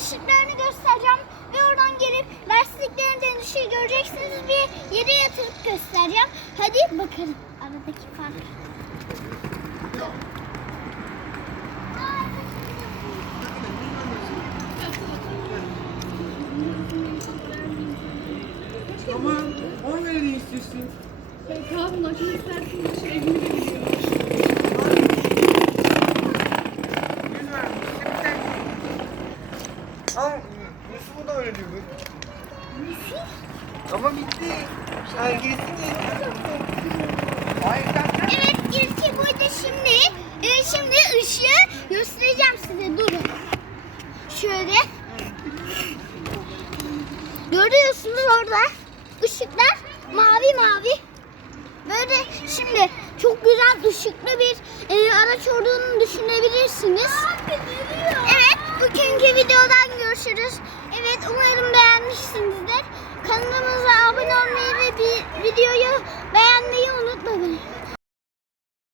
ışıklarını göstereceğim ve oradan gelip lastiklerin dönüşü göreceksiniz bir yere yatırıp göstereceğim. Hadi bakalım aradaki fark. Ama 10 lira ne istiyorsun? Tamam açın istersin. Şey evini biliyorum. 100 vermiş. Şimdi sen... Al. Yusuf'u da öyle diyor. Ama bitti. Sergisi geçti. Hayır sen sen. Evet ilki buydu şimdi. Evet şimdi ışığı göstereceğim size durun. Şöyle. Görüyorsunuz orada ışıklar mavi mavi. Böyle şimdi çok güzel ışıklı bir e, araç olduğunu düşünebilirsiniz. Evet bugünkü videodan görüşürüz. Umarım beğenmişsinizdir.